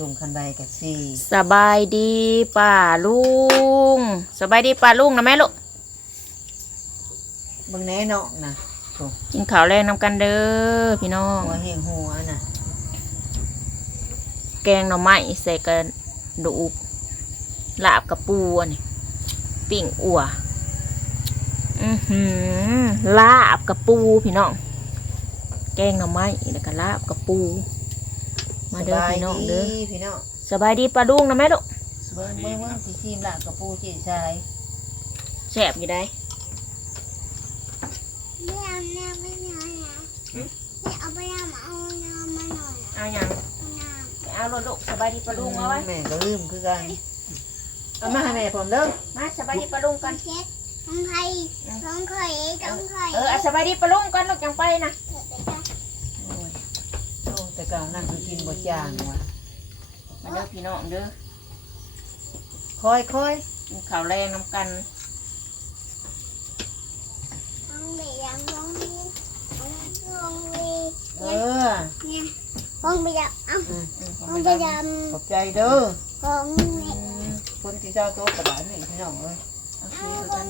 ลุงคันใดกับสี่สบายดีป้าลุงสบายดีป้าลุงนะแม่ลูกเบางแน่เนาะนะโถกินข้าวแรงนำกันเด้อพี่น้องหัวเฮงหัวน่ะ แกงหน่อไม้ใส่กระดูกลาบกระปูอันนี่ปิ่งอั่วอือหือลาบกระปูพี่น้อง แกงหน่อไม้แล้วก็ลาบกระปู มาเด้อพี่น้องเด้อสบายพี่น้องสบายดีป้าลุงนะแม่ลูกเบิ้งเบิ้งเบิ้งที่ทีมละกระปูจีชายแซ่บอยู่ได้ไม่เอาน้ำไม่เอานะไม่เอาไปน้ำเอาน้ำมาหน่อยนะเอาอย่างเอาน้เอาลูกสบายดีป้าลุงเอาไว้แม่ก็ลืมคือกันเอามาให้แม่ผมเด้อมาสบายดีป้าลุงำกันเช็ดต้องไข่ต้องไข่ต้องไข่เออเอาสบายดีป้าลุงกันลูกยังไปนะโอ้ย โอ้แต่เก่านั่งคือกินบ่จางว่ะมาเด้อพี่น้องเด้อคอยคอยกินข้าวแรงน้ำกันต้องเบียงต้องวีต้องวีเออเนี่ยต้องเบียงเอาอืมต้องเบียงขอบใจเด้อของอืแม่มคนที่เจ้าโต๊ะกระดาษนี่พี่น้องเอ้ยเอาเอาซื้อขกัอน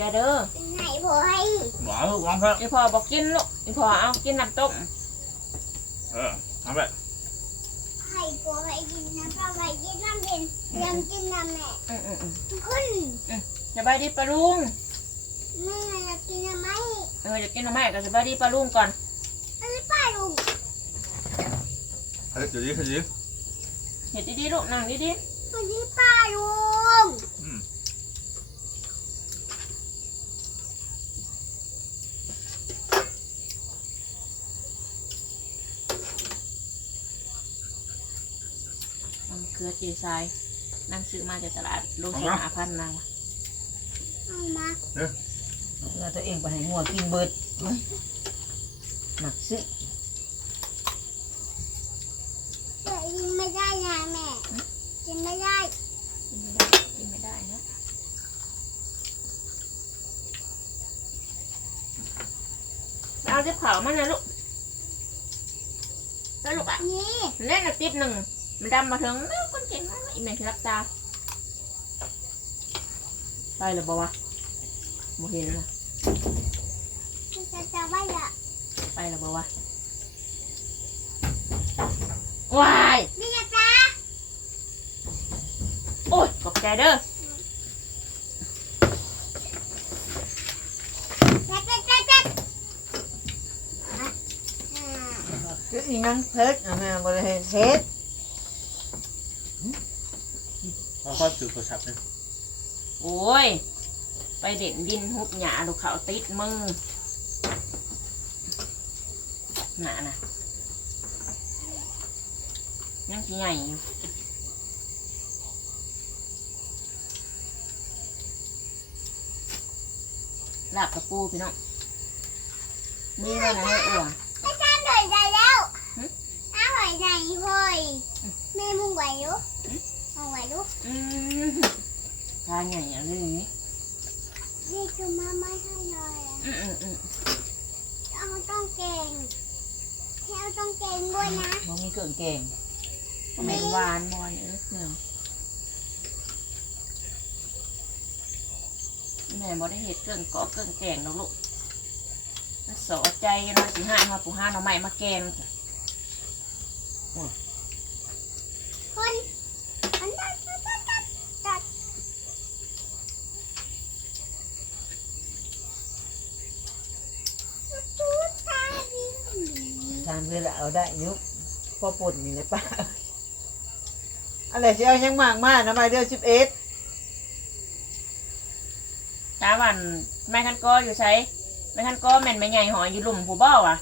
งแม่ขอบใจเด้อไหนพอให้หวานลูกหวานเพิ่มอีพ่อบอกกินลูกอีพ่อเอากินน้ำต้มเออทำไปให้พอให้กินน้ำปลาไว้กินน้ำเย็นยำกินน้ำแม่อืมอืมอืมคุณสบายดีป้าลุงแม่อยากกินน้ำไหมเออจะกินน้ำแม่ก็สบายดีป้าลุงก่อนอะไรป้าลุงเฮ้ยเดี๋ยวนี้เดี๋ยวนี้เห็ดดีๆลูกนั่งดีวันนี้ป้าลุง อืม ๆมัน เกลือเจทรายนั่งซื้อมาจากตลาดโลสหพันธ์นางว่ะเอามาเราตัวเองไปให้งัวกินเบิดเฮ้ยหนักสิแต่กินไม่ได้นะแม่กินไม่ได้กินไม่ได้กินไม่ได้นะเอาที่เผามันนะลูกแล้วลูกอะนี่เล่นน่ะติดหนึ่ง มันดำมาถึงแล้วคนเก่งมากอีแม่ที่รับตาไปหรือเปล่าวะโมเห็นละจะจะไว้ละไปหรือเปล่าวะว้ายนี่นะจ๊ะโอ้ยขอบใจเด้อแจ๊กแจ๊กแจ๊กแจ๊กอะคืออีนังเพชรอะแม่บริเห็นเพชร เขาค่อยถือโทรศัพท์เลยโอ้ย ไปเด็ดดินหุบหยาลูกเขาติดมือหนาน่ะยังสิใหญ่อยู่ลาบกระปูพี่น้องมีอะไรนะให้อ้วไม่จ้าหน่อยใจแล้วหึน้าหอยใจพอยแม่มึงไหว รู้มึงไหวรู้อืมทานใหญ่อย่างนี้นี่คือมาไม่ให้เลยอะอืมอืมอืมเอาต้องเก่งแค่เอาต้องเก่งด้วยนะมันมีเกินเก่งแมงวานมอนเออเนื่องแม่บ่ได้เห็ดเกินกอเกินแกงดอกลูกมันสอใจกันมาสิห้ามาปูห้าหน่อไม้มาแกงคนอันนั้นตัดตัดตัดตัดตุ๊ดตาดิ ทานเพื่อเอาได้ยุพ่อปุ่นนี่เลยป้าอะไรสิเอายังมากมากนะมาเดือนสิบเอ็ดจ้าวันแม่คันกออยู่ใช้แม่คันกอแม่นไม่ใหญ่หอยอยู่หลุมผู้เบ้าอะ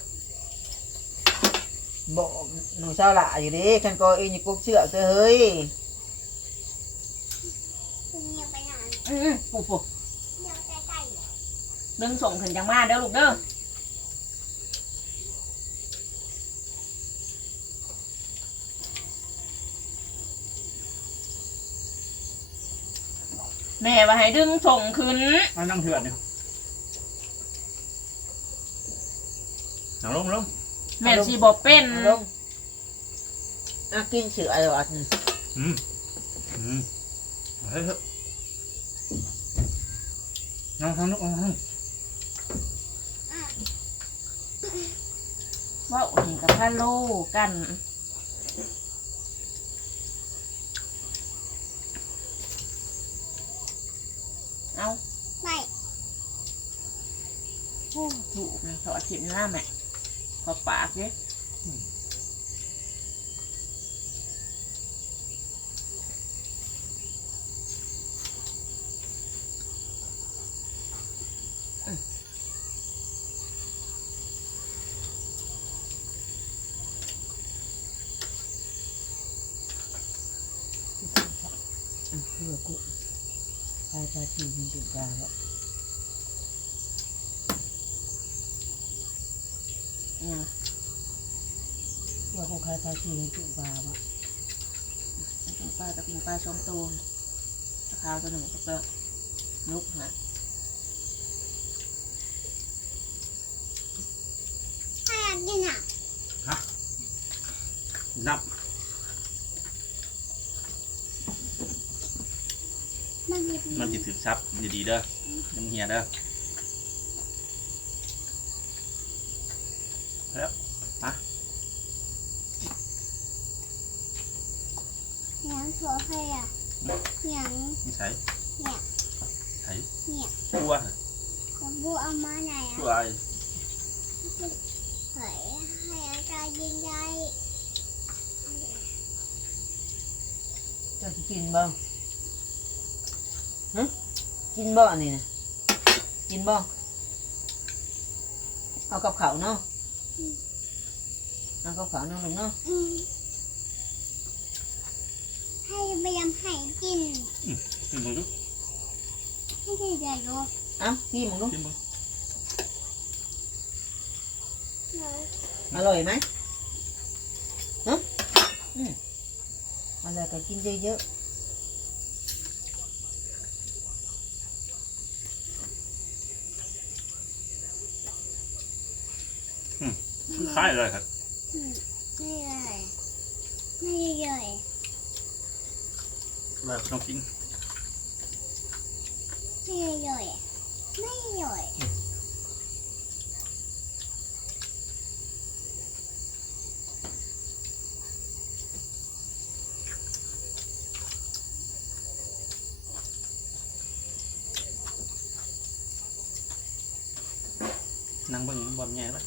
บอกหนูเศร้าละอยู่ดิคันกอเองอย่กุ๊กเชือกเถอเฮ้ยเงียบไปนานอือปุ๊บปุ๊บเดี๋ยวใกล้ดึงส่งถึงจังมาเด้อลูกเด้อ แม่ว่าให้ดึงส่งขึ้นมานั่งเถื่อนเนี่ยนั่งลงลงแม่ชีบอกเป็นลงอะกินเสืออะไรวะอืมอืมเฮ้ยเฮ้ยนั่งทางนู้นนั่งเว่าเห็นกับพะโลกัน เอา ไป โอ้ถูกนะถอดถิ่นหน้าแม่ขอปากดิอืมเพื่อกูไปไปที่มันติดกาแล้ว นี่ยเพื่อกูใครไปที่มันติดกาบ่ปิงปลากับปิงปลาชมตูนตะขาวตัวหนึ่งก็เปิดลุกนะให้อยากกินอะนับมันหยิบมันจะถือซับดีๆเด้อยังเฮียเด้อ หยังถั่วให้อะหยังนี่ใส่เนี่ยใส่เนี่ยตัวกระบูเอามาไหนตัอะวไอ้เฮ้ยให้อาจารย์ยิงได้เจ้าจะกินบ่ฮะกินบ่อันนี้นะกินบ่เอากับเขาวเนาะ เอากับเขาวเนาะลูกเนาะอืมให้พยายามให้กินกินมึงดูให้ได้ใจดูเอ้าพี่มึงลูกกินมึงเนอะอร่อยไหมฮะอืมเอะไรก็กินเยอะ คล้ายเลยครับอืมไม่เลยไม่เลยแบบต้องกินไม่เลยไม่เลยนั่งเบิ่งบอลใหญ่แล้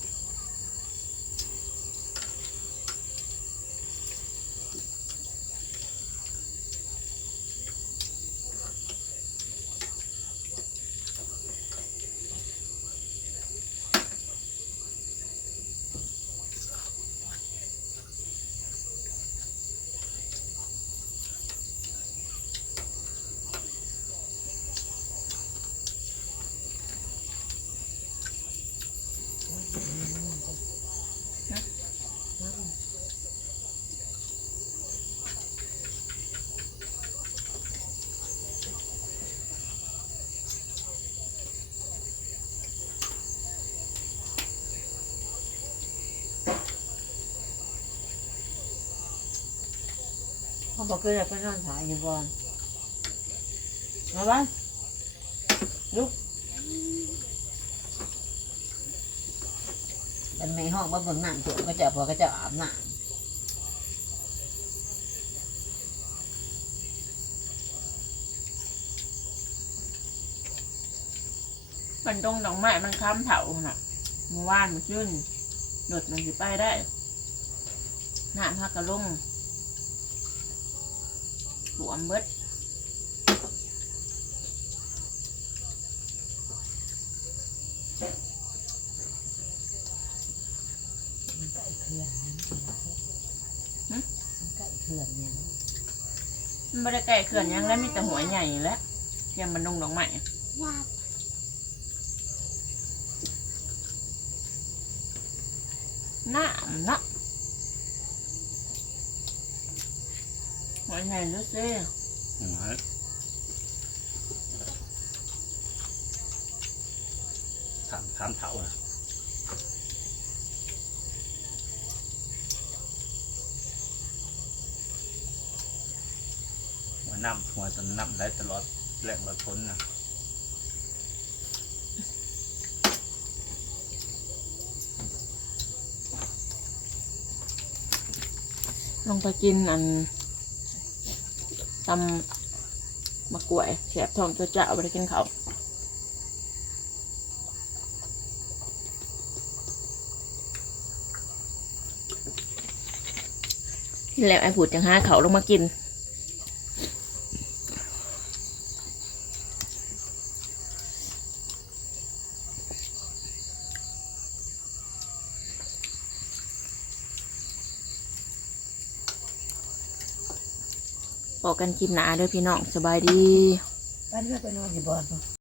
บอกเกิดอะไรไปนอนถ่ายอยู่บอนมาบ้านลุกเป็นในห้องมาเบิ่งน้ำตัวก็จะพอก็จะอาบน้มันตรงดอกไม้มันค้ำเถาน่ะเมื่อวานมันขึ้นหลุดมันสิไปได้น้ำพักกระลุง วมเบิดำมันใกล้เขื่อนนะมันใกล้เขื่อนเนี่ยมันไม่ได้ไก่เขื่อนหยังแล้วมีแต่หัวใหญ่แหล้วเทียมมันดงดอกไม้ว่าน้ำเนาะ หัวใหญ่ลึกเซ่อืมเฮ้ยถามถามเถาอะน้ำหัวตอนน้ำได้ตลอดแหลกรอดพ้นนะลงไปกินอัน ทำมะกล้วยแสบท้องจะจะเอาไปกินเขาวแล้วไอ้ผูดจังห้าเขาลงมากิน กกันคลิปหนาเด้อพี่น้องสบายดี บ้านเพื่อนไปนอนอยู่บ้าน